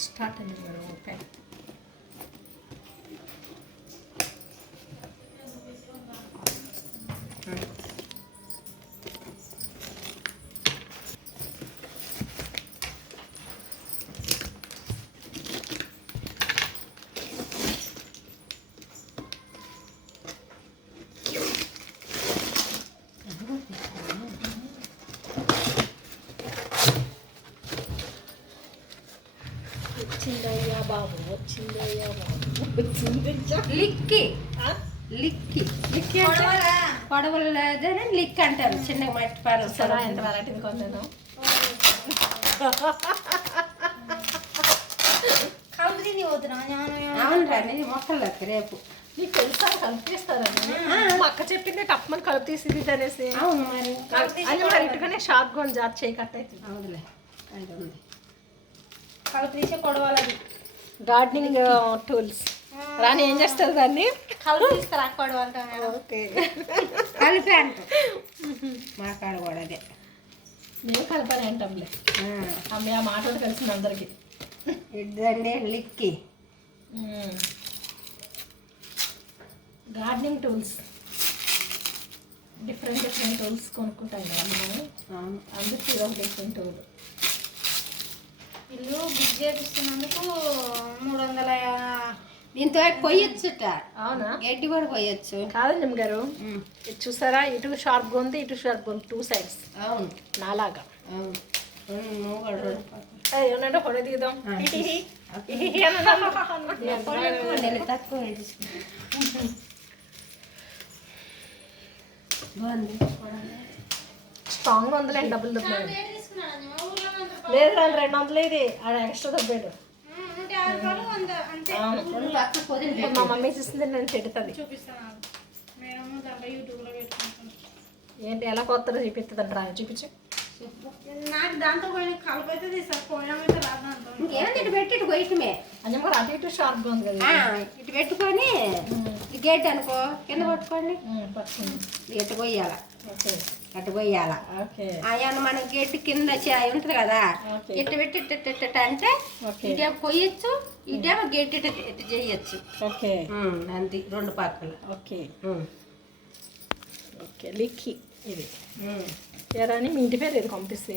Start అండి మీరు okay. వచ్చిందయ్యా బాబు, వచ్చిందయ్యా బాబు, వచ్చింది. లిక్కి లిక్కి లిక్కి పొడవలేదని లిక్ అంటారు. చిన్నగా మట్టి పాలు సరా ఎంత వెరైటీది కొన్నాను. అవును రండి మొక్కలకి రేపు నీకు తెలుసా కలిపిస్తారని మా అక్క చెప్పింది టప్మని కలిపి తీసింది అనేసి. అవును మరి అది మరి ఇటుకనే షార్ప్ గా జాబ్ చేయకట్ట అవునులే అది ఉంది కలిపి తీసే పొడవాలది. గార్డెనింగ్ టూల్స్ రాని ఏం చేస్తారు దాన్ని కలిపి తీస్తారు పొడవాలి. ఓకే కలిపి అంటాం మా కాడ కూడా అదే మేము కలపని అంటాంలే. అమ్మ ఆ మాట తెలిసింది అందరికి. ఇదండి లిక్కి గార్డెనింగ్ టూల్స్ డిఫరెంట్ టూల్స్ కొనుక్కుంటాం కదా మనం. అందుకు ఇది ఒక డిఫరెంట్ టూల్. ఇల్లు బుక్ చేపిస్తున్నందుకు 300. దీంతో కొయ్యొచ్చుట. అవునా? గడ్డి కూడా కొయ్యొచ్చు. కాదండి గారు, ఇది చూసారా, ఇటు షార్ప్గా ఉంది, ఇటు షార్ప్గా ఉంది, 2 sides. అవును నాలాగా. అవును ఏమన్నా ఫోటో దిగుదాం. తక్కువ స్ట్రాంగ్గా ఉందిలేండి. డబ్బులు దొబ్బేది లేదు, 200 ఇది ఎక్స్ట్రా దొబ్బేడు. మా మమ్మీ చూస్తుంది, నేను తిడుతుంది. ఏంటి ఎలా కొత్తగా చూపిస్తుంది అంటారా? చూపించు. నాకు దాంతో కలిపైతే ఇంకేంది ఇటు పెట్టి ఇటు కొయ్యటమే. అని మరి అటు ఇటు షార్ప్గా ఉంది కదా. ఇటు పెట్టుకొని గేట్ అనుకో కింద పట్టుకోండి, పట్టుకుంది ఇటు కొయ్యాల. ఓకే అటు కొయ్యాల. ఓకే ఆయన మన గేట్ కింద ఉంటుంది కదా, ఇటు పెట్టి ఇట్ట అంటే ఇటేమో కొయ్యొచ్చు, ఇటేమో గేట్ ఇటు చేయొచ్చు. ఓకే అంతే 2 పక్కలు. ఓకే ఓకే లిక్కి ఇది ఏరాని మీ ఇంటి పేరు ఏది పంపిస్తే